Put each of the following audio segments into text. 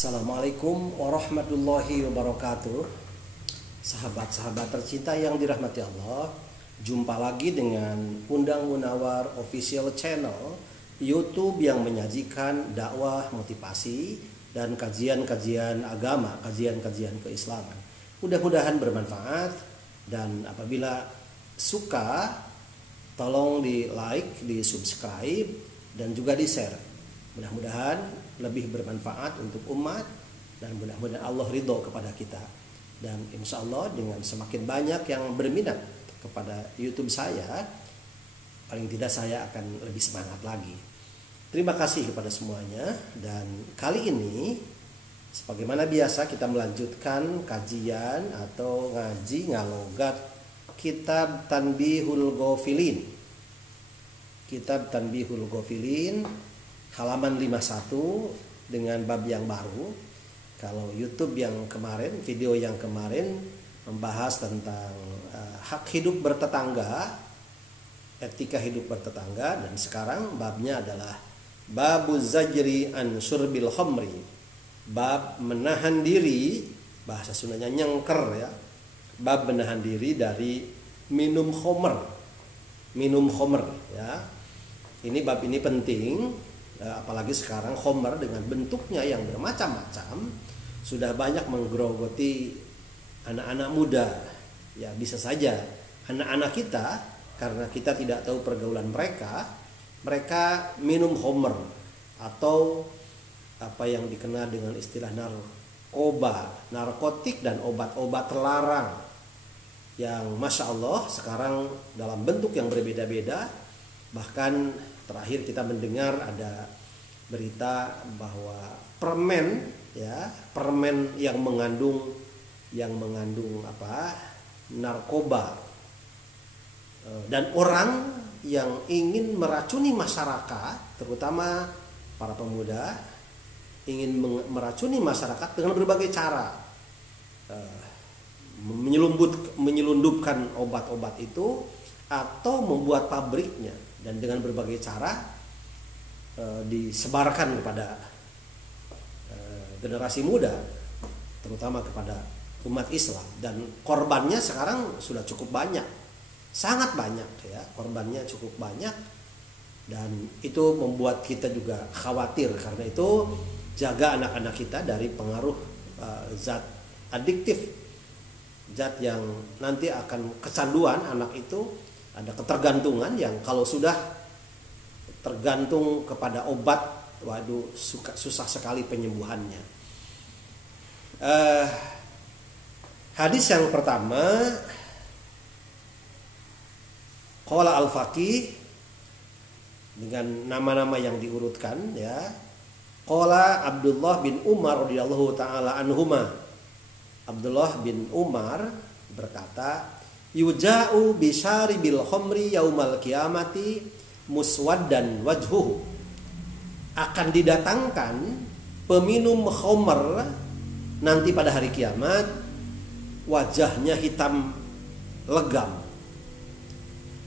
Assalamualaikum warahmatullahi wabarakatuh. Sahabat-sahabat tercinta yang dirahmati Allah, jumpa lagi dengan Undang Munawar Official Channel YouTube yang menyajikan dakwah, motivasi, dan kajian-kajian agama, kajian-kajian keislaman. Mudah-mudahan bermanfaat, dan apabila suka tolong di like, di subscribe, dan juga di share. Mudah-mudahan lebih bermanfaat untuk umat, dan mudah-mudahan Allah ridho kepada kita. Dan insya Allah dengan semakin banyak yang berminat kepada YouTube saya, paling tidak saya akan lebih semangat lagi. Terima kasih kepada semuanya. Dan kali ini sebagaimana biasa kita melanjutkan kajian atau ngaji ngalogat Kitab Tanbihul Ghafilin. Kitab Tanbihul Ghafilin halaman 51 dengan bab yang baru. Kalau YouTube yang kemarin, video yang kemarin membahas tentang hak hidup bertetangga, etika hidup bertetangga, dan sekarang babnya adalah babuz zajri an syurbil khamri, bab menahan diri, bahasa Sundanya nyengker ya, bab menahan diri dari minum khamr ya. Ini bab ini penting. Apalagi sekarang khamr dengan bentuknya yang bermacam-macam sudah banyak menggerogoti anak-anak muda. Ya bisa saja anak-anak kita, karena kita tidak tahu pergaulan mereka minum khamr atau apa yang dikenal dengan istilah narkoba, narkotik, dan obat-obat terlarang yang Masya Allah sekarang dalam bentuk yang berbeda-beda. Bahkan terakhir kita mendengar ada berita bahwa permen yang mengandung narkoba, dan orang yang ingin meracuni masyarakat, terutama para pemuda, ingin meracuni masyarakat dengan berbagai cara, menyelundupkan obat-obat itu atau membuat pabriknya, dan dengan berbagai cara disebarkan kepada generasi muda, terutama kepada umat Islam. Dan korbannya sekarang sudah cukup banyak, sangat banyak ya, korbannya cukup banyak, dan itu membuat kita juga khawatir. Karena itu jaga anak-anak kita dari pengaruh zat adiktif, zat yang nanti akan kecanduan. Anak itu ada ketergantungan yang kalau sudah tergantung kepada obat, waduh susah sekali penyembuhannya. Hadis yang pertama, qala al-faqih, dengan nama-nama yang diurutkan ya. Qala Abdullah bin Umar radhiyallahu taala anhuma. Abdullah bin Umar berkata, yuja'u bisyaribil khamri yaumal qiyamati muswaddan wajhuhu. Akan didatangkan peminum khamr nanti pada hari kiamat, wajahnya hitam legam.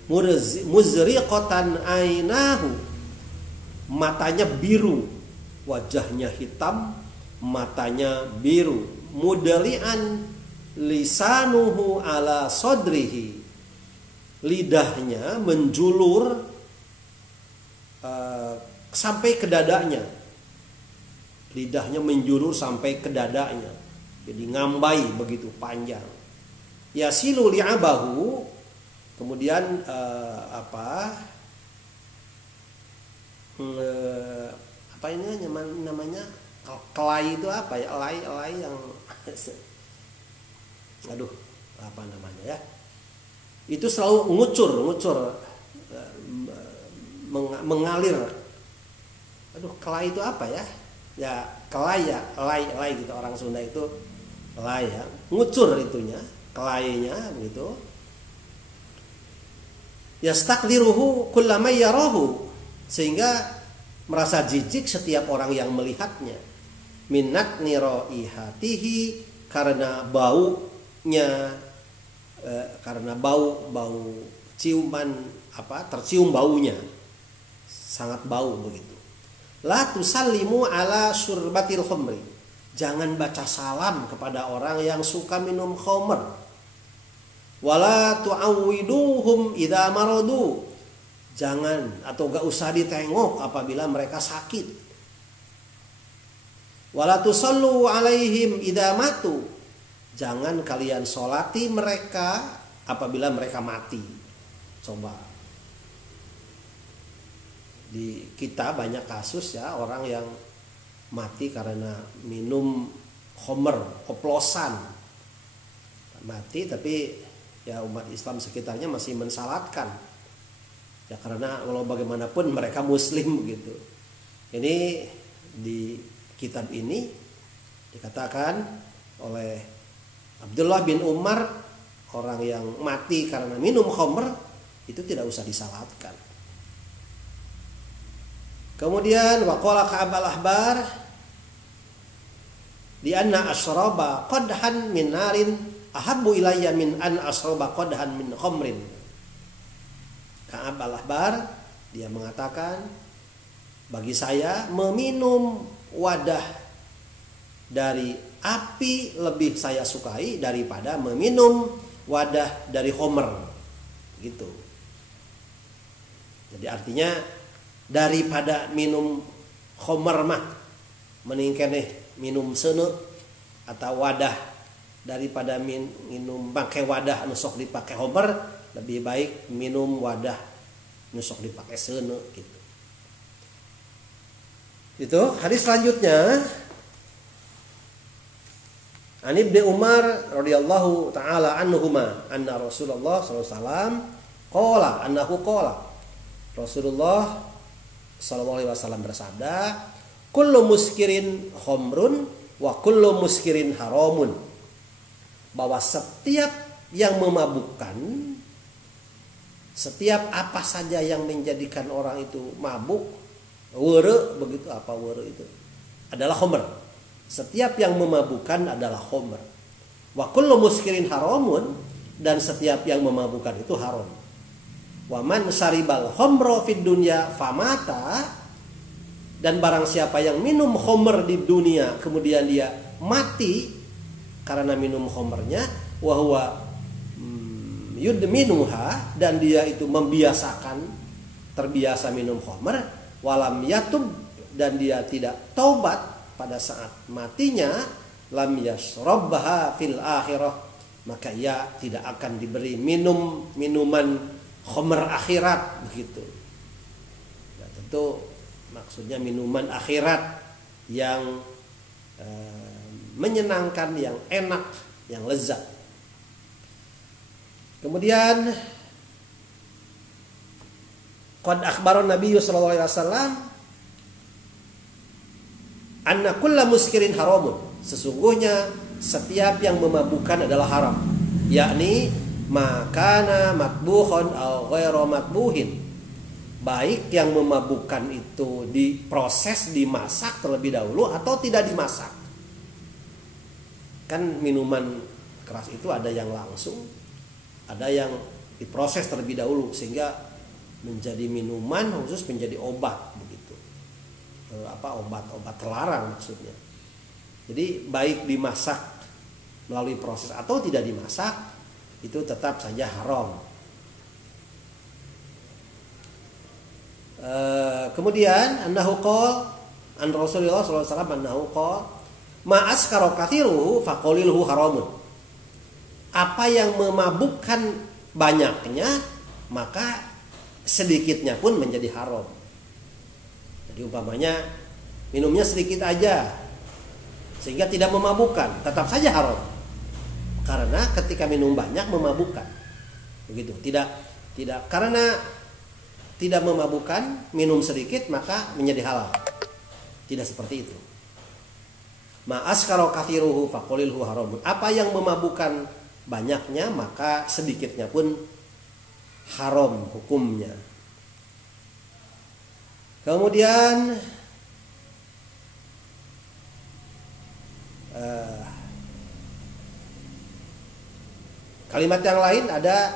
Muzriqatan ainahu, matanya biru, wajahnya hitam, matanya biru. Mudali'an lisanuhu ala sodrihi, lidahnya menjulur sampai ke dadanya. Lidahnya menjulur sampai ke dadanya, jadi ngambai begitu panjang. Yasilu li'abahu, kemudian apa ini namanya kelai itu apa ya, elai yang apa namanya ya, itu selalu ngucur mengalir. Kelai itu apa ya? Ya kelai ya, elai gitu, orang Sunda itu elai ya, ngucur itunya, kelainya begitu. Yastakliruhu kullama yarahu, sehingga merasa jijik setiap orang yang melihatnya. Minat niroihatihi, karena baunya, karena bau ciuman tercium baunya, sangat bau begitu. La tusallimu ala syurbatil khamri, Jangan baca salam kepada orang yang suka minum khamr. Wala tu'awwiduhum idza maradu. Jangan atau gak usah ditengok apabila mereka sakit. Wala tusallu alaihim idza matu. Jangan kalian sholati mereka apabila mereka mati. Coba. Di kita banyak kasus ya orang yang mati karena minum khamr, oplosan. Mati tapi ya umat Islam sekitarnya masih mensalatkan. Ya karena kalau bagaimanapun mereka muslim gitu. Ini di kitab ini dikatakan oleh Abdullah bin Umar, orang yang mati karena minum khamr itu tidak usah disalatkan. Kemudian waqala Ka'ab al-Ahbar di anna asyraba qadhan min narin ahabbu ilayya min an asyraba qadhan min khamrin. Ka'ab al-Ahbar dia mengatakan, bagi saya meminum wadah dari api lebih saya sukai daripada meminum wadah dari khamr gitu. Jadi artinya daripada minum khamr mah mending keneh minum seuneu atau wadah, daripada minum pakai wadah anu sok dipake khamr, lebih baik minum wadah anu sok dipake seuneu gitu. Itu hadis selanjutnya An Ibnu Umar radhiyallahu taala anhuma anna Rasulullah sallallahu alaihi wasallam qala annahu qala Rasulullah sallallahu alaihi wasallam bersabda, kullu muskirin khamrun wa kullu muskirin haramun. Bahwa setiap yang memabukkan, setiap apa saja yang menjadikan orang itu mabuk, weureu begitu, apa weureu itu adalah khamr. Setiap yang memabukkan adalah khamr. Wa kullu muskirin haramun, dan setiap yang memabukkan itu haram. Wa man saribal khamra fid dunya famata, dan barang siapa yang minum khamr di dunia kemudian dia mati karena minum khamrnya, wa huwa yudminuha, dan dia itu terbiasa minum khamr, walam yatub, dan dia tidak taubat pada saat matinya, lam yashrabha fil akhirah, maka ia tidak akan diberi minuman khamr akhirat begitu. Ya, tentu maksudnya minuman akhirat yang menyenangkan, yang enak, yang lezat. Kemudian qad akhbaran Nabi sallallahu alaihi wasallam anna kulla muskirin haramun, sesungguhnya setiap yang memabukkan adalah haram, yakni makana matbuhun aw ghairu matbuhin, baik yang memabukkan itu diproses, dimasak terlebih dahulu atau tidak dimasak. Kan minuman keras itu ada yang langsung, ada yang diproses terlebih dahulu sehingga menjadi minuman khusus, menjadi obat begitu. Obat terlarang maksudnya. Jadi baik dimasak melalui proses atau tidak dimasak, itu tetap saja haram. Kemudian annahu qala an Rasulullah sallallahu alaihi wasallam annahu qala ma askara kathiru faqaliluhu haramun. Apa yang memabukkan banyaknya, maka sedikitnya pun menjadi haram. Jadi umpamanya minumnya sedikit aja sehingga tidak memabukkan, tetap saja haram. Karena ketika minum banyak memabukkan. Begitu. Tidak karena tidak memabukkan, minum sedikit maka menjadi halal. Tidak seperti itu. Ma askara kathiruhu faqalilhu haramun. Apa yang memabukkan banyaknya, maka sedikitnya pun haram hukumnya. Kemudian kalimat yang lain ada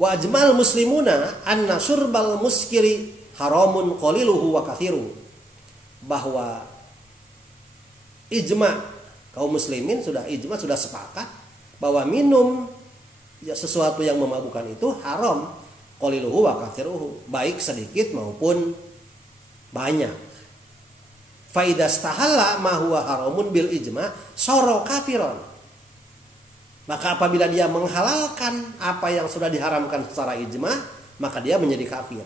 wa ajmal muslimuna anna syurbal muskiri haramun qaliluhu wa kathiru, bahwa ijma Kaum muslimin sudah ijma, sudah sepakat bahwa minum ya sesuatu yang memabukkan itu haram, qaliluhu wa kathiruhu, baik sedikit maupun banyak. Fa idza stahalla ma huwa haramun bil ijma sara kafiron. Maka apabila dia menghalalkan apa yang sudah diharamkan secara ijma, maka dia menjadi kafir.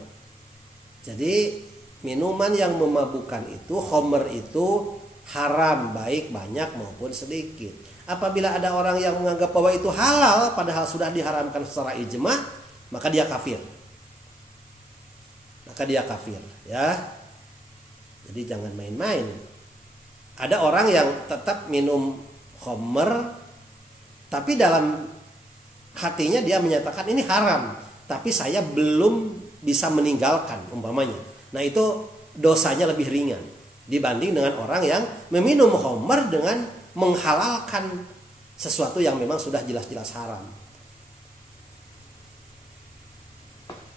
Jadi minuman yang memabukkan itu, khamr itu haram baik banyak maupun sedikit. Apabila ada orang yang menganggap bahwa itu halal padahal sudah diharamkan secara ijma, maka dia kafir. Maka dia kafir, ya. Jadi jangan main-main. Ada orang yang tetap minum khamr tapi dalam hatinya dia menyatakan ini haram, tapi saya belum bisa meninggalkan umpamanya. Nah, itu dosanya lebih ringan dibanding dengan orang yang meminum khamr dengan menghalalkan sesuatu yang memang sudah jelas-jelas haram.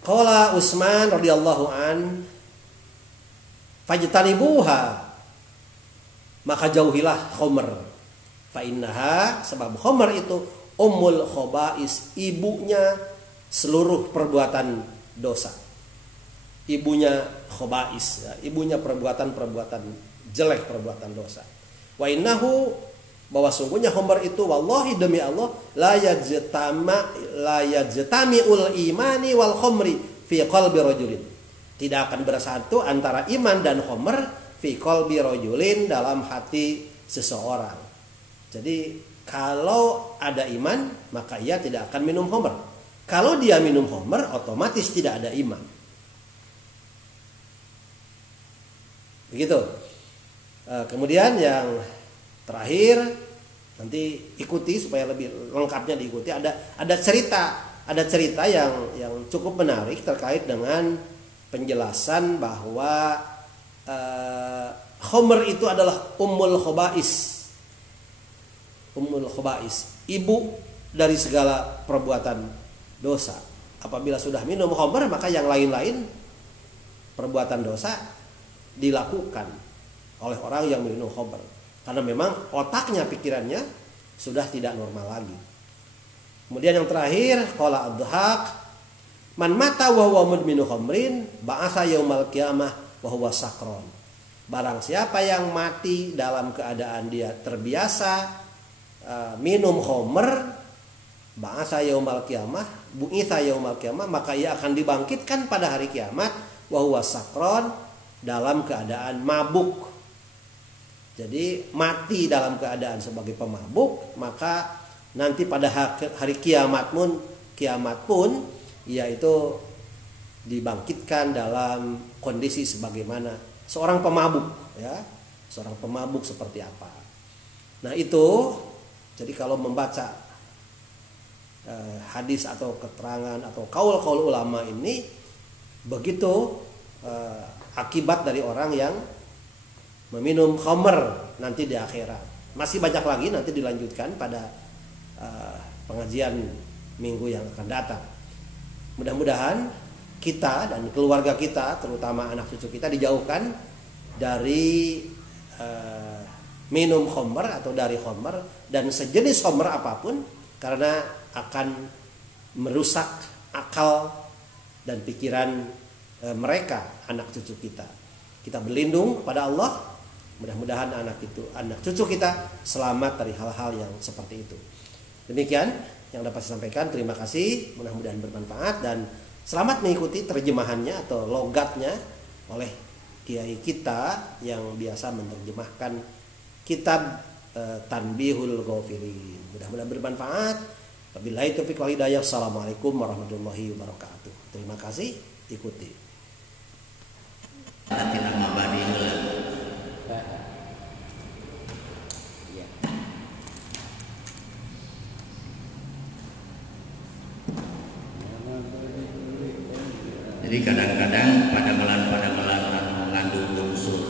Qala Utsman radhiyallahu an fajtanibuha, maka jauhilah khamr. Fa innaha, sebab khamr itu ummul khaba'is, ibunya seluruh perbuatan dosa. Ibunya khaba'is, ya, ibunya perbuatan-perbuatan jelek, perbuatan dosa. Wa innahu, bahwa sungguhnya khamr itu wallahi demi Allah la yajtami'ul imani wal khamri fi qalbi rajulin. Tidak akan bersatu antara iman dan khamr fi qalbi rajulin, dalam hati seseorang. Jadi kalau ada iman maka ia tidak akan minum khamr. Kalau dia minum khamr otomatis tidak ada iman. Begitu. Kemudian yang terakhir, nanti ikuti supaya lebih lengkapnya diikuti. Ada cerita yang cukup menarik terkait dengan penjelasan bahwa khamr itu adalah ummul khaba'is. Ummul khaba'is, ibu dari segala perbuatan dosa. Apabila sudah minum khamr maka yang lain-lain perbuatan dosa dilakukan oleh orang yang minum khamr, karena memang otaknya, pikirannya sudah tidak normal lagi. Kemudian yang terakhir, qala Ad-Dhahak, man mata wa huwa mudminu khamrin ba'atha yaumal qiyamah wa huwa sakron. Barang siapa yang mati dalam keadaan dia terbiasa minum khamr, ba'atha yaumal qiyamah, bu'itha yaumal qiyamah, maka ia akan dibangkitkan pada hari kiamat wa huwa sakron, dalam keadaan mabuk. Jadi mati dalam keadaan sebagai pemabuk, maka nanti pada hari kiamat pun ia itu dibangkitkan dalam kondisi sebagaimana seorang pemabuk, ya. Seorang pemabuk seperti apa. Nah, itu jadi kalau membaca hadis atau keterangan atau kaul-kaul ulama ini, begitu akibat dari orang yang meminum khamr nanti di akhirat. Masih banyak lagi, nanti dilanjutkan pada pengajian minggu yang akan datang. Mudah-mudahan kita dan keluarga kita, terutama anak cucu kita, dijauhkan dari minum khamr atau dari khamr dan sejenis khamr apapun, karena akan merusak akal dan pikiran mereka, anak cucu kita. Kita berlindung kepada Allah, mudah-mudahan anak cucu kita selamat dari hal-hal yang seperti itu. Demikian yang dapat saya sampaikan. Terima kasih, mudah-mudahan bermanfaat, dan selamat mengikuti terjemahannya atau logatnya oleh kiai kita yang biasa menerjemahkan kitab Tanbihul Ghafilin. Mudah-mudahan bermanfaat. Wabillahi taufiq wal hidayah. Assalamualaikum warahmatullahi wabarakatuh. Terima kasih, ikuti. Jadi kadang-kadang pada mengandung unsur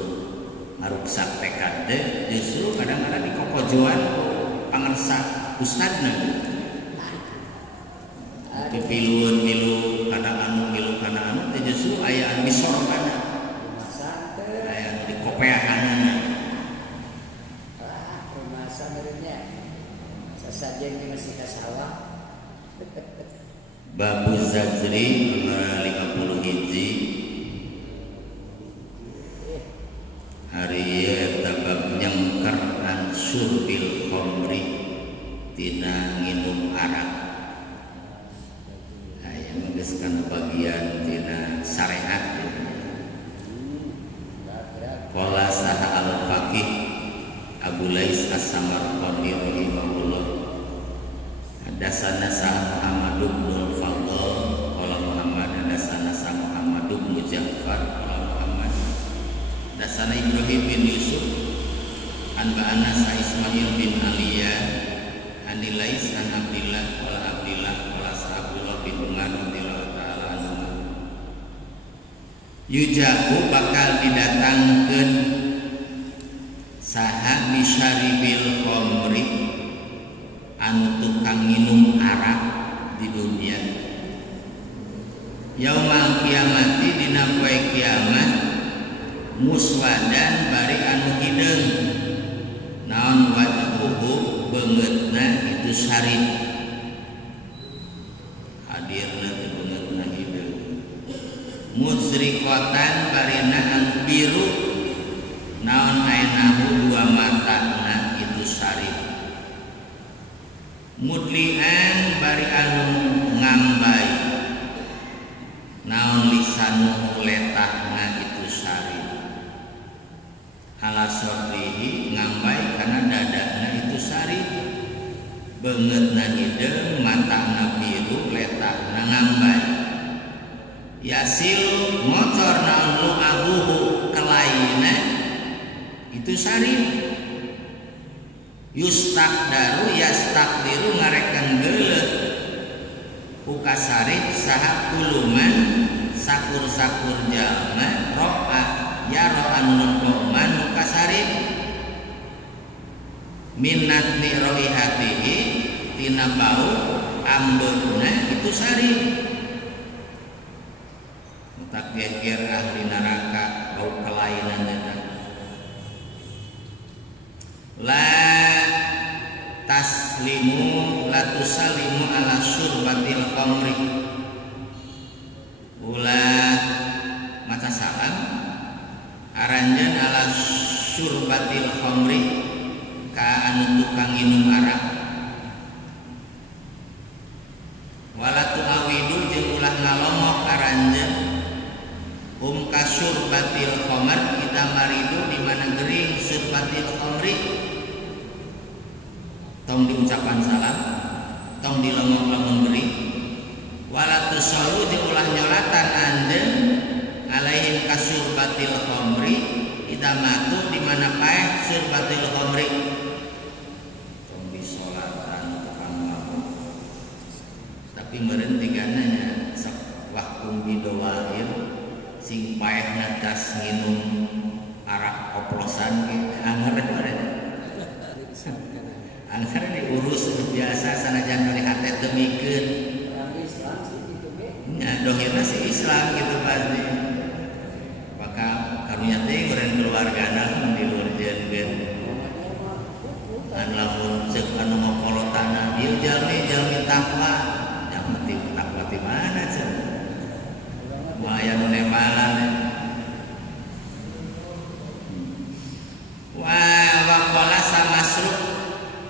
haruksak TKD, justru kadang-kadang di kokojoan pangersak ustadna. Piluun karena anu justru aya misorokana. Aya di kopeakanana. Babu Zajri nomor 50 hiji. Hari eta bab nyengker an surbil khamri tina nginum arak. Aya geus kana bagian tina syariat. Qala saha al-faqih Abu Lais As-Samarqandi rahimahullah. Hadatsana Muhammad bin Fadl qala Muhammad hadatsana Muhammad bin Ja'far qala Muhammad hadatsana Ibrahim bin Yusuf an ba'ana Ismail bin Aliyah an Lais an Abdillah qala Abdillah qala Abdullah bin Umar radhiyallahu taala anhu yujabu bakal didatangkeun saha bisyaribil khamri anu tukang minum arak di dunia. Yaumal kiamati dina poe kiamat muswadan bari anu hideung naon wajhuhu beungeutna itu sarip hadirna teh beungeutna hideung musriqatan barina anu biru naon ainahu dua matana itu sarip mudlian bari anu ngambai naon lisanu letahna itu sarip ala sodrihi ngambai karena dadana itu sarip beungeutna hideung matana biru letahna ngambai yasil motor naon lu abuhu kelaina itu sarip yustakdaru yastakdiru ngarekan geuleuh uka sarip saha kuluman sakur-sakur jalma ro'a yaro anu qoman uka sarip minat ni roihatihi tina bau ambeuna itu sarip tak geger ahli neraka bau kelainan eta la taslimu la tusallimu ala syurbatil khamri ulah mata salam aranjeun ala syurbatil khamri ka anu tukang minum arak wala tuawidu jeung ulah ngalomok aranjeun ka syurbatil khamr kita maridu di mana gering syurbatil khamri tong diucapan salam tong dilengok-lengok beri wala tusallu jeung ulah nyolatan anjeun alaihim kasyurbatil khamri idamatu di mana paeh syurbatil khamri tong disolatan tukang mabuk tapi meureun tigana nya wahkum bidawair sing paeh ngadas nginum arak oplosan ge anggar diurus biasa sanajan melihat demikeun nya dohirna si Islam gitu pasti maka karunya teh goreng keluargana mun dilurjeunkeun an lamun ceuk anu ngopolotana ieu jalmi takwa yang penting takwa di mana ceuk moal aya nu nembalan wa qala samasruk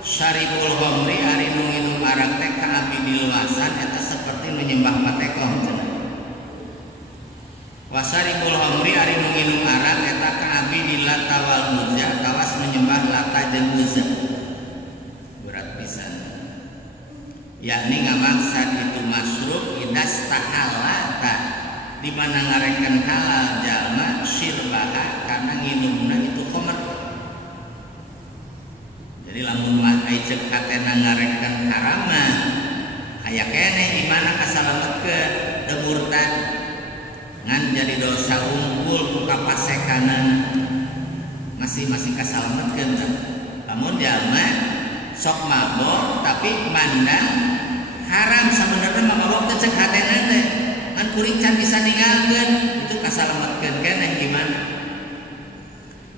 syaribul khamri ari nu nginum arak teh ka abidil wasan eta seperti menyembah matekoh cenah. Wa syaribul khamri ari nu nginum arak eta ka abidil lata wal uzza kawas menyembah lata jeung uzza. Berat pisan. Yakni ngamaksad itu masruk idas tahalata di mana ngarekan halal jalma syirbaha karena nginumna itu khamr. Jadi lamun mah ai ceuk katena ngarekan harama aya keneh di mana kasalametkeun teu murtad ngan jadi dosa unggul ku kapasekanan masing-masing kasalametkeun. Lamun jalma sok mabok tapi mandang haram sabenerna mabok teh ceuk hatena teh ngan kuring can bisa ninggalkeun itu kasalametkeun keneh gimana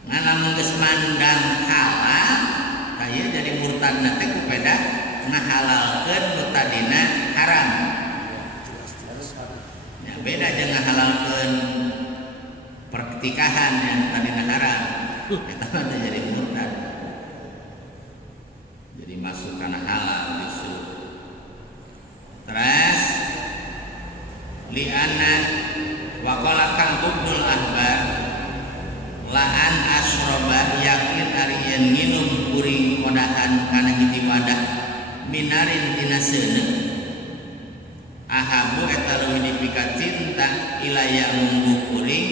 ngan lamun geus mandang halal aya jadi murtad teh ku peda ngahalalkeun nu tadina haram beda jeung ngahalalkeun pertikahan yang tadina haram eta mah jadi murtad. Jadi masuk kana halal justru. Terus li'anna wa qala kang ibnul ahbar la'an asroba yakin ari yen nginum kuring kodahan kana hiji wadah minarin tina seuneu ahabu eta leuwih dipika cinta ilaya munggu kuring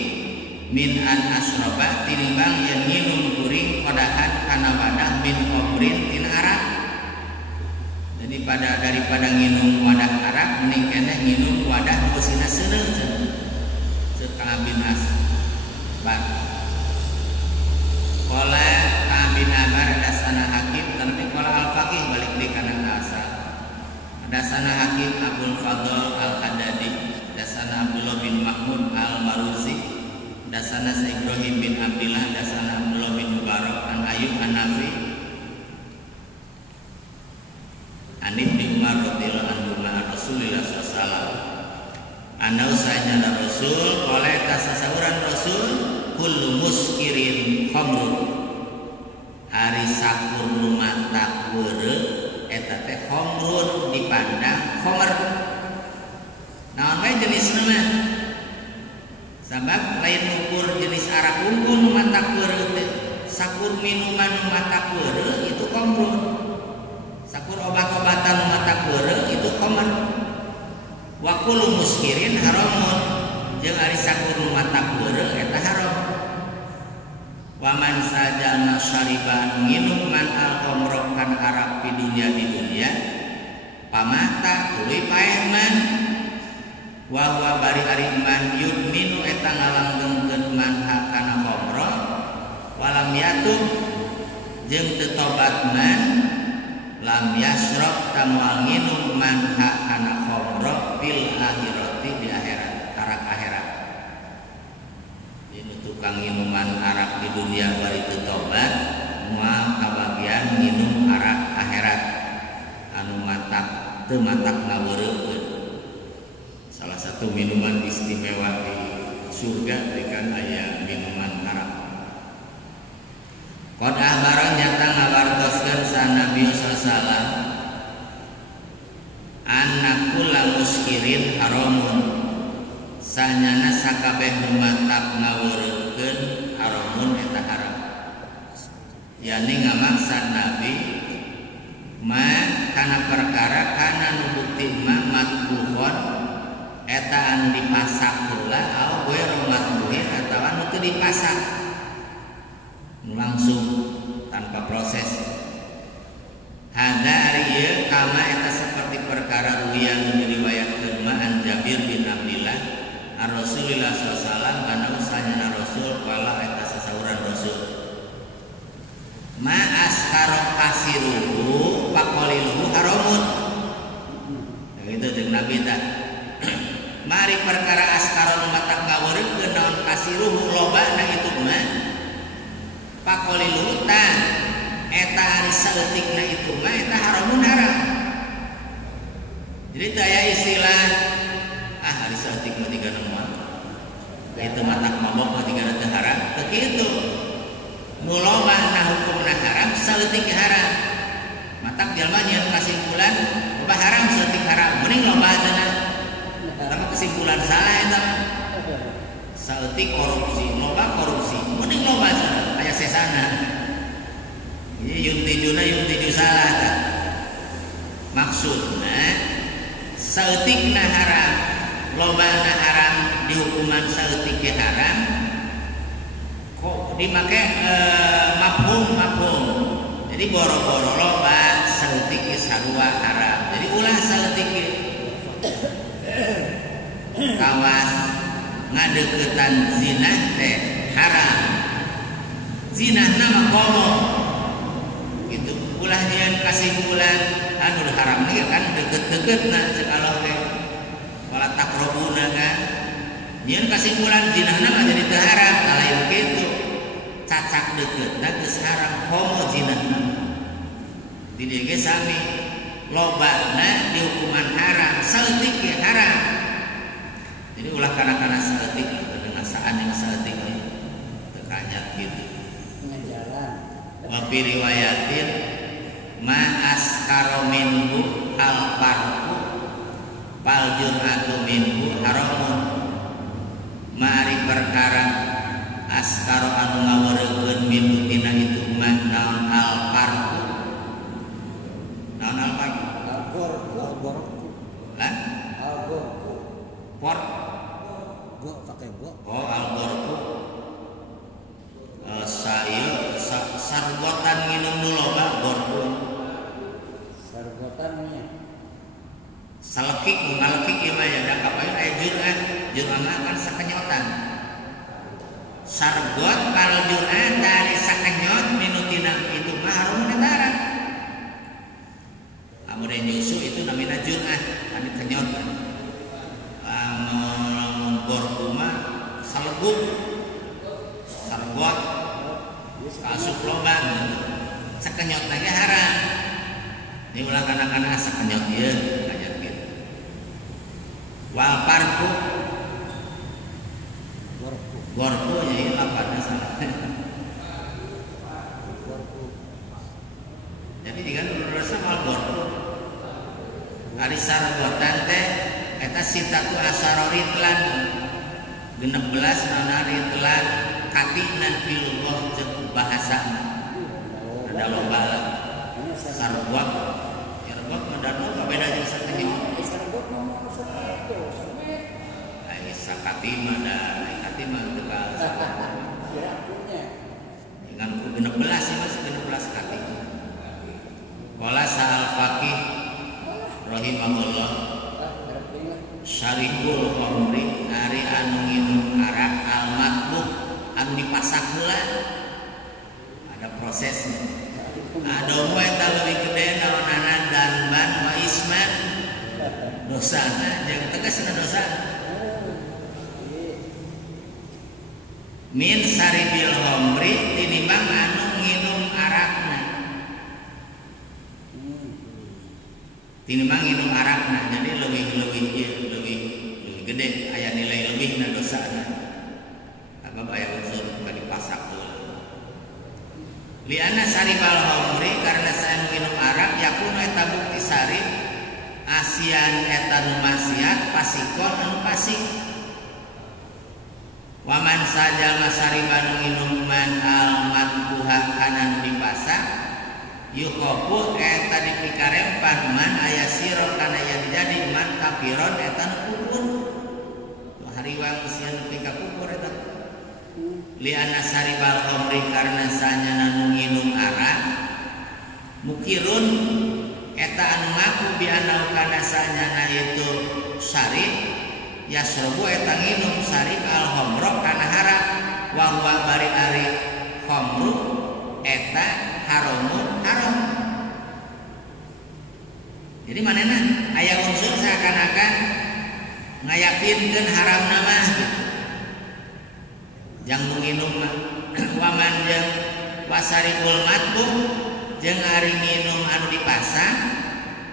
min an asroba tinimbang yen nginum kuring kodahan kana wadah min khamrin tina arak. Jadi daripada nginum wadah arak mending keneh nginum wadah usina seuneu setengah binas bak. Qala Ka'bin Amar dasana Hakim tapi qala al-Faqih balik di kanan asal. Dasana Hakim Abdul Fadl Al-Haddadi, dasana Abdullah bin Mahmud Al-Maruzi, dasana Ibrahim bin Abdillah, dasana Abdullah bin Mubarak an Ayyub an-Nafi an Ibnu Umar radhiyallahu anhu an Rasulillah sallallahu alaihi wasallam. Ana usahanya Rasul oleh tasawuran Rasul kullu muskirin khamrun ari sakur lumantak beureu eta teh khamrun dipandang khamr. Naon bae jenisna mah? Sabab lain ukur jenis arak unggul lumantak beureu teh. Sakur minuman lumantak beureu itu khamrun. Sakur obat-obatan lumantak beureu itu khamr. Wa kullu muskirin haramun jeung ari sakur lumantak beureu eta haram. Waman saja nasyariban nginum man al-khamra kan arak di dunia pamata tuluy paeh man wa huwa bari ari man yudminu eta ngalanggengkeun man kana khamra walam yatub jeung teu tobat man lam yasrab tamual nginum man kana khamra fil akhirati di akhirat arak akhirat. Tukang minuman arak di dunia bari teu tobat moal kabagian nginum arak akhirat anu matak teu matak ngaweureupkeun. Salah satu minuman istimewa di surga dekan aya minuman arak. Qad ahbara nyata ngawartoskeun sa Nabi sallallahu alaihi wasallam anna kullu muskirin haramun sanyana sakabeh lumantak ngaweureupkeun haramun eta haram. Yani ngamaksad Nabi ma kana perkara kana nu bukti ma matbuhon eta anu dipasak heula au we matbuhin atawa anu teu dipasak langsung tanpa proses. Hada ari ieu kama eta seperti perkara ruwiyan diriwayatkeun ma an Jabir bin Abdillah Rasulullah SAW karena usahanya Rasul wala eta sasauran Rasul ma askaro kasiruhu pakoliluhu haramun. Gitu jeung Nabi tah mari perkara askaro nu matak ngaweureupkeun naon kasiruhu lobana itu mah pakoliluhu tah eta ari saeutikna itu mah eta haramun haram. Jadi teh aya istilah hari saeutik mah tiga nama itu matak mabok mah tiga teu haram teu kitu nu lobana hukumna haram saeutik haram matak jalma nyeun kasimpulan loba haram saeutik haram mending loba cenah tapi kesimpulan salah eta saeutik korupsi loba korupsi mending loba cenah aya sesana ieu yuntiju salah tah maksudna saeutikna haram lobana haram di hukuman saeutik haram kok dimake mafhum. Jadi boro-boro loba saeutik sarua haram. Jadi ulah saeutik kawas ngadeuketan zina teh haram. Zinahna mah komo. Gitu ulah nyeun kasimpulan anu haram ieu kan deukeut-deukeutna ceuk Allah teh wala takrobuna kan nyeun kasimpulan zinahna mah jadi teu haram lain kitu cacak deukeutna geus haram homo zinahna di dieu ge sami lobana di hukuman haram saeutik ge haram Jadi ulah kana saeutik dengan saan yang saeutik tekanyat gitu. Ngajalan. Wa fi riwayatin ma askara minhu al farqu fal jur'atu minhu haramun. Mari perkara askara anu ngaweureugkeun minhu tina itu man naon al farqu. Naon al farqu? Al-gorku. Lah? Al-gorku. Por. Gua pakai gua. Oh, al-gorku. Sargotan nginum nu loba gorku. Sargotannya. Salekik ngalekik ieu mah ya da kapaeun aya jur'ah. Jur'ah mah kan sakenyotan. Sargot kal jur'ah dari sakenyot minutina itu mah harum netara. Amun nyusu itu namina jur'ah, anu kenyotan. Lamun gorku mah saleguk. Sargot kasuk lobang sakenyot lagi haram. Ini ulah kana sakenyot ieu kayak gitu. Wal parku gorku nya ieu lapanna salah. Jadi jika rasa mal gorku ari sargotan teh eta sitatu asaroritlan 16 naon ritlan katina filullah jeung bahasa ada loba sarwak sarwak madano kabeda jeung sakenyot Sargot mah satu. ai sakatima da ai katima teu ka Ya punya. dengan 16 sih mas 16 katima qala sa'al faqih rahimahullah syarihul khamri ari anu nginum arak al-matbuh anu dipasak heula ada prosesnya. Ada we eta leuwih gede naonana danban wa isman. Dosana jeung tegasna dosa. Min saribil khamri tinimbang anu nginum arakna. Tinimbang nginum arakna jadi leuwih gede aya nilai lebihna dosana. Apa aya unsur dipasak tuh. Liana saribal khamri karena saya minum arak yakuna eta bukti sari asian eta nu maksiat pasikon anu pasik. Waman saja masariban minuman al-matbuha kana dipasak yukopu eta dipikarempan man aya siro kana yang jadi man kafiron eta nu kubur. Hariwang sian pika kubur eta. Liana saribal khamri karena sanyana nu nginum arak mukirun eta anu ngaku bi anau kana sanyana itu sarib yasrobu eta nginum sarib al khamro kana haram wa huwa bari ari khamru eta haramun haram. Jadi manehna aya unsur seakan-akan ngayakinkeun haramna mah gitu. Jang nginum waman jeung wasarikul matbuh jeung ari nginum anu dipasang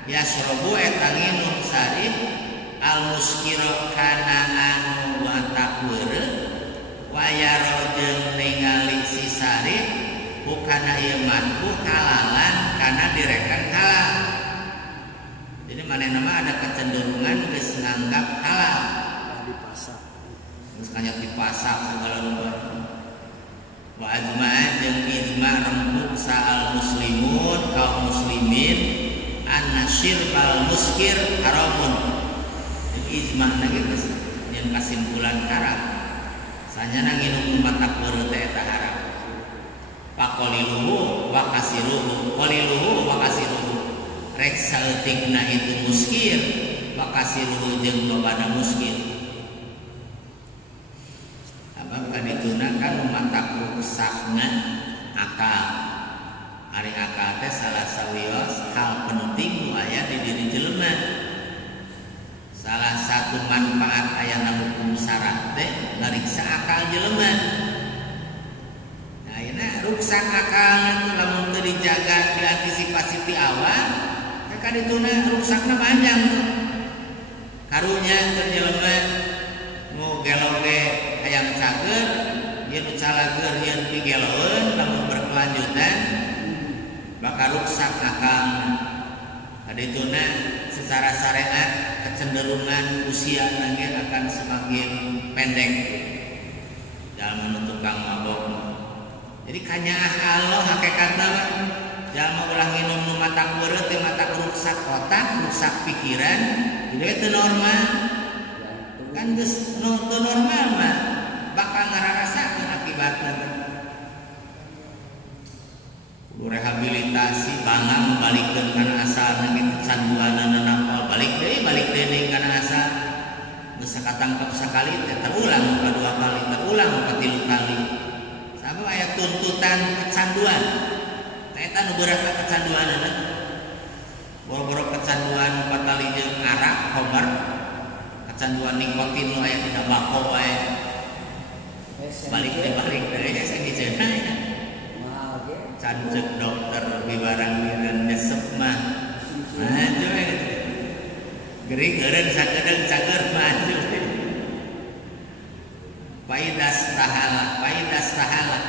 yasrobu eta nginum sarib al muskiro kana anu watak weureu wayaro jeung ningali si sarib bukana ieu matbuh halalan kana direkan halal. Jadi manehna mah ada kecenderungan geus nganggap halal Dipasak. Kanya dipasak segala rupa. Wa ajma'a jeung ijma' rembuk sa'al muslimun kaum muslimin anna syirbal muskir haramun. Ijma' na kitu yang kesimpulan haram. Sanyana nginum matak weureu teh eta haram. Faqaliluhu wa kasiruhu qaliluhu wa kasiruhu. Rek saeutikna itu muskir wa kasiruhu jeung lobana muskir. Digunakan mematak rusakna akal. Ari akal teh salah sawios hal penting nu aya di diri jelema. Salah satu manfaat ayana hukum syarat teh ngariksa akal jelema. Nah, ayeuna rusak akal lamun teu dijaga diantisipasi ti awal, ka dituna rusakna panjang tuh. Karunya teu jelema geloge hayang cager ieu nu calager yen pigeloeun lamun berkelanjutan bakal rusak akal. Hadituna secara syariat kecenderungan usia nanti akan semakin pendek dalam tukang mabok. Jadi kanyaah Allah hakikatna jalma ulah nginum nu matak beureut teh matak rusak otak, rusak pikiran, jadi teu normal. Kan geus teu normal mah bakal ngararasakeun akibatna. Kudu rehabilitasi bangga membalikkeun kana asalna kitu canduanana nakal balik deui kana asal. Geus sakatangkep sakali teh terulang kadua kali, terulang katilu kali. Sabab aya tuntutan kecanduan. Eta nu berat kecanduanana. Boro-boro kecanduan patali jeung arak, homer, kecanduan nikotin nu aya dina bako wae. Balik deui sakiceuna ya. Canjek dokter bibarang mireun nyesep mah. Maju we. Gering eureun sakedeung cager maju. Faidas tahala.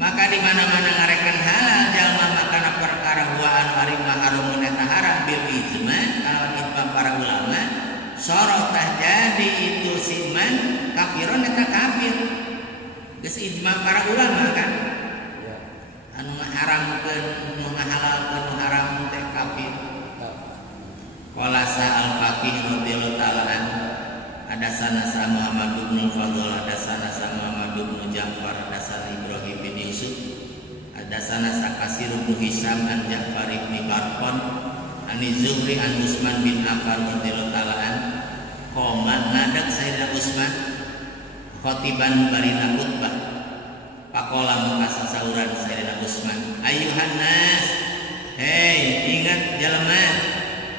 Maka di mana-mana ngarekan halal jalma makana perkara huaan ari maharumun eta haram bil ijma kalawan ijma para ulama sorotah jadi itu siman kafiron eta kafir. Geus ijma para ulama kan. Anu ngaharamkeun nu ngahalalkeun nu haram teh kafir. Qala sa'al faqih radhiyallahu ta'ala an hadasana sa Muhammad bin Fadl hadasana sa Muhammad bin Ja'far hadasana Ibrahim bin Yusuf hadasana sa Kasir bin Hisam an Ja'far bin Barqon an Zuhri an Utsman bin Affan radhiyallahu ta'ala an qoma ngadak Sayyidina Utsman khatiban barina khutbah pakola muka sasauran Sayyidina Utsman ayuhan nas hei ingat jalma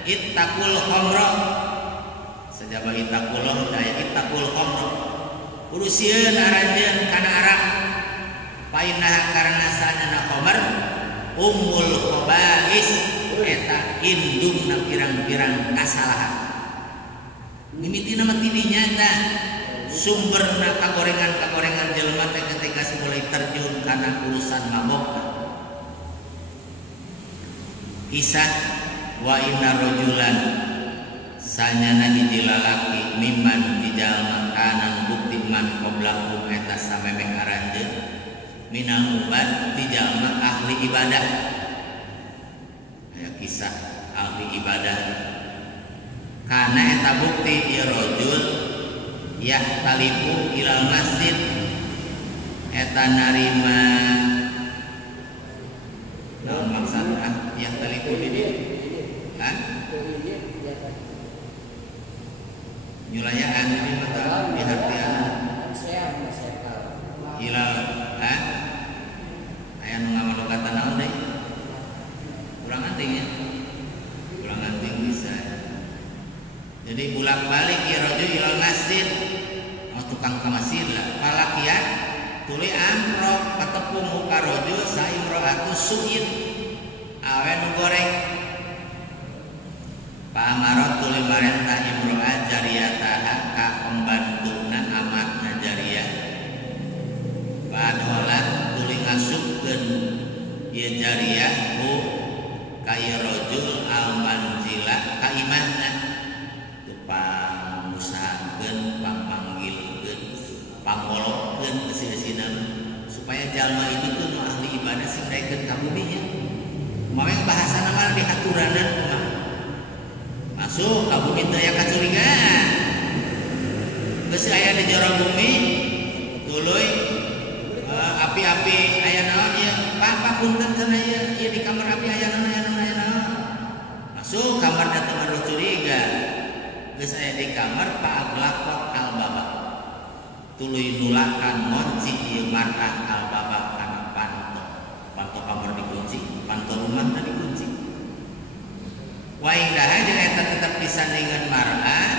ittaqul khamra sajaba ittaqullah daya ittaqul khamra urusieun aranjeun kana arak painah karana sanana khamar ummul khaba'is eta indungna pirang-pirang kasalahan mimitina mah tidinya tah sumberna kagorengan jelema teh ketika mulai terjun kana urusan mabok. Kisah wa inna rajulan sanyana hiji lalaki mimman di jalma kana bukti man qablahu eta samemeh aranjeun minal ubad di jalma ahli ibadah. Aya kisah ahli ibadah kana eta bukti ieu rajul yahtalifu ilal masjid eta narima naon maksudna yahtalifu ini kan nyulayaan ini mata dihartian ilal aya nu ngamalu kata naon deui kurang anting ya kurang anting bisa jadi bolak-balik ya rajul ilal masjid tukang ke masjid lah palakian tuli amrok patepung muka rajul saimroatu suin awe nu goreng paamarot tuli marentah imroat jariyataha ka pembantuna amatna jariyah padolat tuli ngasupkeun ieu jariyah ku ka ieu rajul al manzila ka imahna tepang usahakeun pamanggilkeun pangolokkeun kesina-sina supaya jalma itu tuh ahli ibadah sing daekeun ka bumi nya maweng bahasana mah dihaturanan kumaha masuk ka bumi teh aya kacurigaan geus aya di jero bumi tuluy api-api aya naon ieu pak punten cenah ieu di kamar api aya naon masuk kamar datang anu curiga geus aya di kamar paaglakot albaba tuluy nulakan ngonci ieu mar'ah albaba kana panto kamar dikunci panto rumah tadi dikunci wa indah jeung eta tetep disandingan mar'ah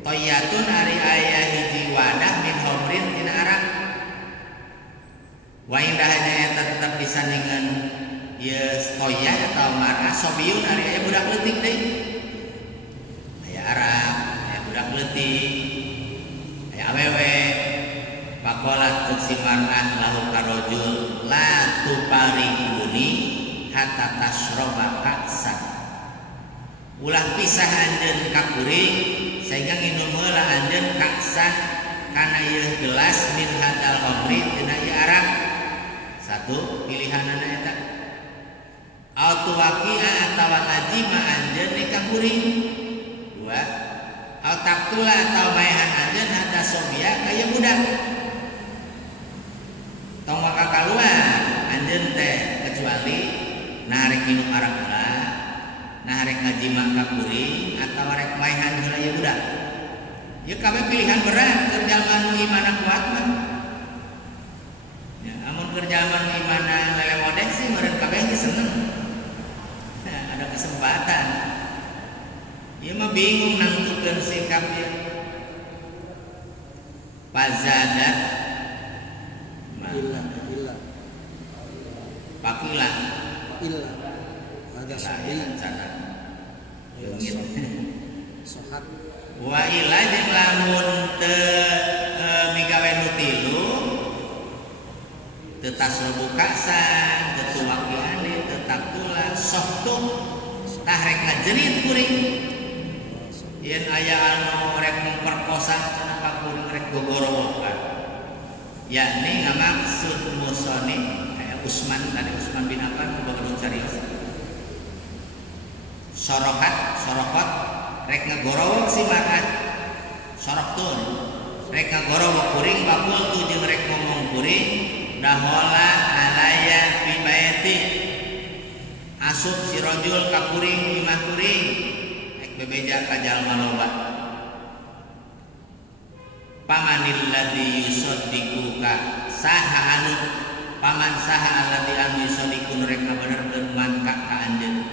toyatun ari aya hiji wadah min homrin tina arak wa indah jeung eta tetep disandingan ieu toyah atau mar'ah sobiun ari aya budak leutik deui aya arak hiji aya awewe pakolat cek si mar'ah lahu karojul la tuparikuni hatta tasroba kaksan ulah pisah anjeun ka kuring sehingga nginum heula anjeun kaksan kana ieu gelas min hadal khamri tina ieu arak. Satu pilihanana eta autuwakia atawa ngajima anjeun ni ka kuring. Dua autaktula atau maehan anjeun hada sobia kaya budak tong maka kaluar anjeun teh kecuali narek minum arak heula narek ngajima ka kuring atawa rek maehan heula ieu budak. Ieu kabeh pilihan berat keur jalma nu imanna kuat mah. Ya, amun keur jalma nu imanna lelewodeh sih meureun kabeh geus seneng. Nah, ada kesempatan. Ieu mah bingung nangtukeun sikap ieu. Fazada Illa Pakila agak sedih sohat wa ila jeung lamun teu migawe nu tilu teu tasrobu kaksan teu tuwakiane teu taktula sohtu tah rek ngajerit kuring yen aya anu rek memperkosa cenah ka kuring rek gogorowokan yakni ngamaksud musonif kayak Usman bin Affan kudu carios sorokot rek ngagorowok si mar'ah soroktun rek ngagorowok kuring bakul tu jeung rek ngomong kuring dahola alaya fi baiti asup si rajul ka kuring imah kuring rek bebeja ka jalma loba pamanil ladzi yusaddiquka saha anu paman saha alladzi anu yusaddiqun rek ngabenerkeun man ka anjeun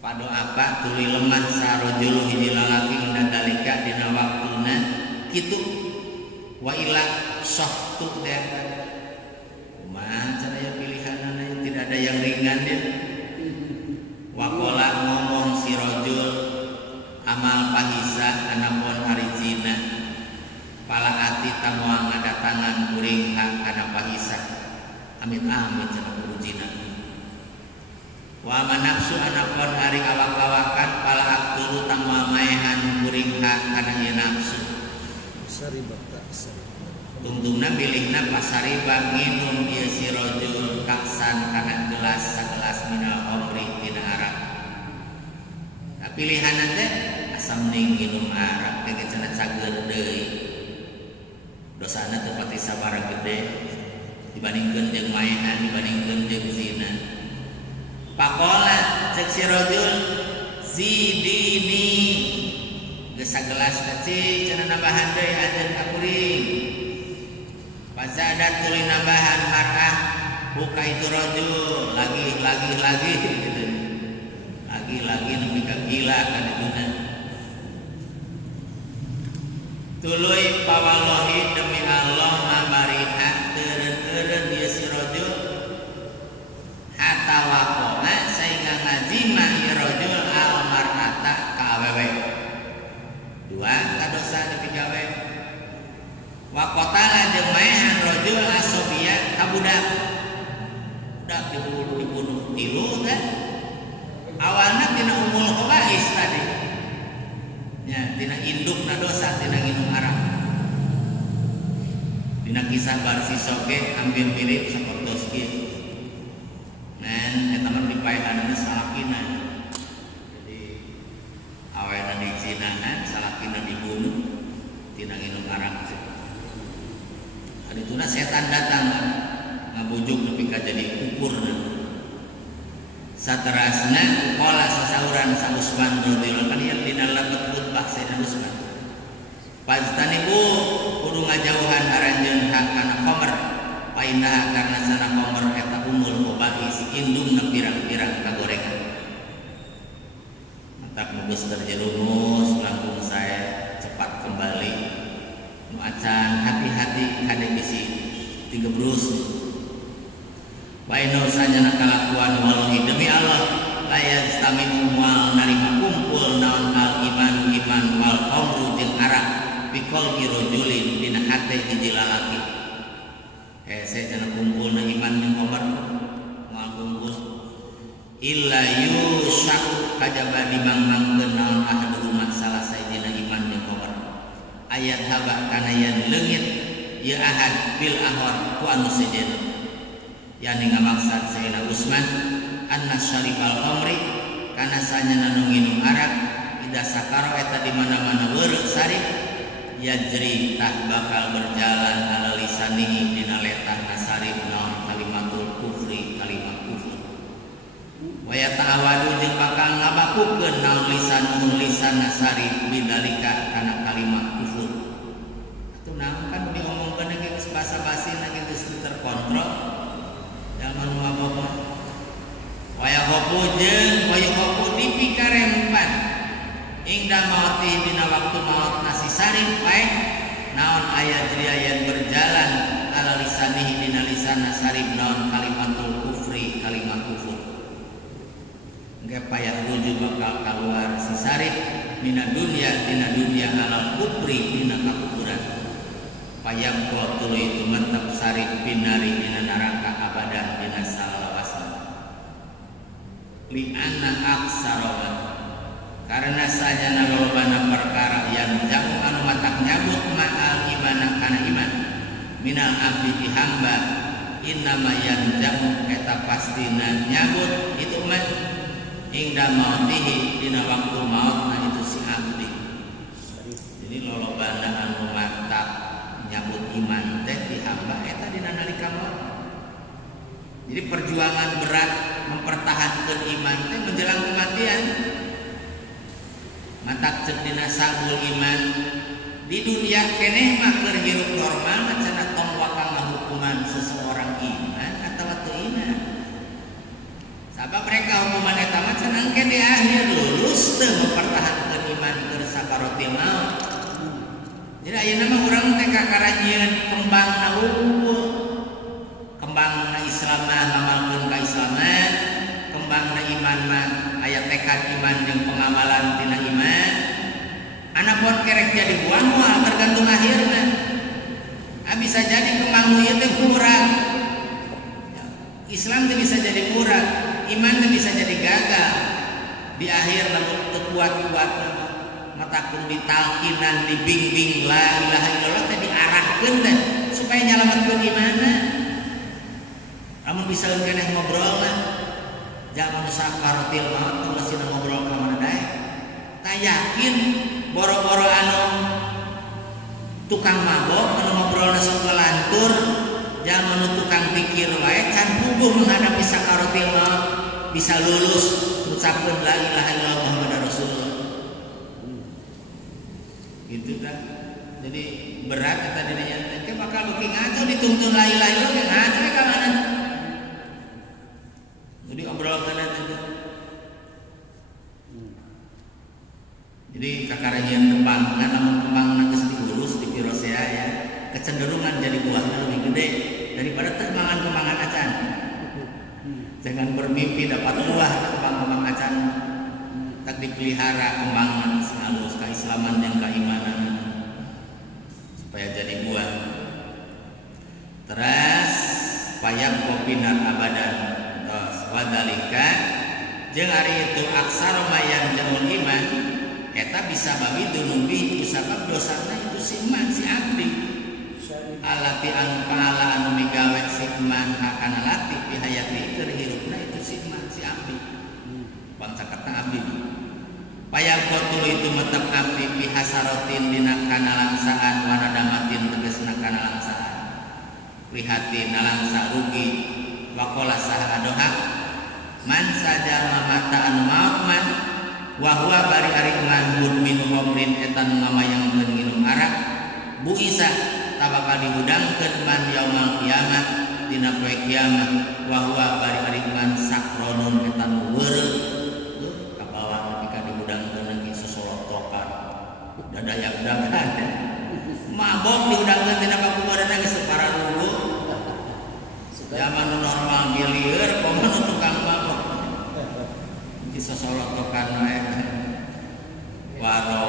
pado apa tuluy lemah sarojul hiji lalaki ndadalika dina waktuna kitu wa ila sohtu teh kumaha caranya pilihanana tidak ada yang ringan dia wakola ngomong si rojul amal pahisa anapun hari zina pala ati tamuang ngadatangan kuring kana pahisa amit-amit cenah kudu zina wa manafsu anapun hari awak-awakan pala aktulu tamuang maehan kuring kana ieu nafsu saribak tungtungna pilihna pasariba nginum ieu si rajul kaksan kana gelas sagelas minal khamri tina arak pilihanan teh asam ning nginum arak teh cenah cager deui dosana teu pati sabaraha gede dibandingkeun jeung maehan dibandingkeun jeung zina pakola cek si rajul zidini geus sagelas kecil cenah nambahan deui ajeun ka kuring fazadat tuluy nambahan mar'ah buka itu rajul lagi gitu lagi nepi ka gila kana dituna tuluy pawallahi demi Allah mabariha teureun-teureun ieu si rajul hatta waqa'a sehingga ngajima ieu rajul al mar'ata ka awewe dua kadosa nepi gawe wa qatala jeung maehan rajul asobia ka budak dibunuh tilu teh awalna tina umul khaba'is tadi nya tina indukna dosa tina nginum arak tina kisah bar si soge hampir mirip sapertos kieu ngan eta mah dipaehanna salakina jadi awena dijinahan salakina dibunuh tina nginum arak adituna setan datang ngabujuk nepi ka jadi kukurna saterasna qala sasauran sa Usman radhiyallahu anhu yang dina labat khutbah Sayyidina Usman pastanibu kudu ngajauhan aranjeun kana khamr paindah karna sana khamr eta umul khaba'is indungna pirang-pirang kagorengan mantak geus terjerumus langkung saya cepat kembali nu acan hati-hati kade bisi digebrus baino sanya kalakuan wallahi demi Allah layas tamimu mual narima kumpul naon al iman wal khamru jeung arak bikol birojulin dina hate hiji lalaki. Saya cenah kumpulna iman jeung khamr moal kumpul illa yusak kajaba dimangmangkeun naon ahaduhuma salah sajina iman jeung khamr ayat haba kana yan leungit ieu ahad bil ahwar ku anu sejenna yani ngamaksad Sayyidina Utsman anna syaribal khamri kana sanyana nu nginum arak ida sakaro eta di mana-mana weureu sari yajri tah bakal berjalan ala lisanihi dina letah nasari naon kalimatul kufri kalimat kufur wa yata'awadu jeung bakal ngabakukeun naon lisan nasari bidalika kana kalimat kufur atuh naon kan diomongkeun ge geus basa-basina geus terkontrol jangan mabok waya hopu jeung waya hopu dipikarempan ingda mauti dina waktu maut nasi sarif baik naon aya jriayan berjalan ala lisanihi dina lisan nasarif naon kalimatul kufri kalimat kufur engke payah ruju bakal kaluar si sarif dina dunya alal kufri dina kakufuran payah qul itu mantap sarif binari dina neraka abadan dina salawasan li anna aksarawan karena sajana lolobana perkara yang jamu anu matak nyabut ma'al imana kana iman minal abdi hamba innama yang jamu eta pastina nyabut itu mah ingda mautihi dina waktu mautna itu si abdi. Jadi lolobana anu matak nyabut iman teh di hamba eta dina nalika maut. Jadi perjuangan berat mempertahankan iman teh menjelang kematian. Matak cek dina sabul iman di dunia keneh mah keur hirup normal macana tong wakang hukuman seseorang iman atau teu iman. Sabab mereka hukuman eta mah cenah ke di akhir lulus teu mempertahankan iman keur sakaratil maut. Jadi ayeuna mah urang teh kakarajieun kembangna unggul. Kembangna Islam mah ngamalkeun ka Islaman, kembangna iman mah aya tekad iman jeung pengamalan tina iman. Anak pun kerek jadi buah moal tergantung akhirna. Bisa jadi kembang ieu teh kurang. Islam teh bisa jadi kurang, iman teh bisa jadi gagal. Di akhir lamun teu kuat-kuatna matakeun ditalkinan, dibimbing la ilaha illallah teh diarahkeun teh supaya nyalametkeun imanna. Lamun bisa keneh ngobrol mah jangan sakaratil maut teu mesti ngobrol ka mana dae. Ta yakin boro-boro anu tukang mabok anu ngobrolna sok lantur jangan anu tukang pikir wae can puguh menghadapi sakaratil maut bisa lulus ngucapkeun la ilaha illallah Muhammadar Rasulullah. Gitu kan. Jadi berat eta dina teh bakal beuki ngaco dituntun la ilaha illallah ngaco ka mana. Jadi obrolkan aja. Jadi kakarajian kembang, namun kembang geus diurus di pirosea ya, kecenderungan jadi buahnya lebih gede daripada kembangan acan. Jangan bermimpi dapat buah kembang acan, tak dipelihara kembang halus keislaman dan keimanan supaya jadi buah. Terus payang kopinan abadan. Wadalika jeung ari itu aksar mayan jamul iman eta bisa babi dunubi sabab dosana itu si iman si abdi alati anu pahala anu migawe si iman hakana lati fi hayati keur hirupna itu si iman si abdi bangsa kata abdi payang kotul itu metep abdi fi hasarotin dina kana langsaan wanadamatin tegasna kana langsaan prihatin nalangsa rugi waqala sah adoha man saja mamataan maut man wahwa bari ari man minum omrin etan ngamayang nginum arak bu isa tabakal dihudangkeun man yaumul kiamat dina poe kiamat wahwa bari ari man sakronun etan weureu kabawa ketika dihudangkeun lagi sesolotokan dadayak-dagan mabok dihudangkeun tina pakuburan geus para lugu zaman normal bilieur komo tukang mabok disosolotokan wae waro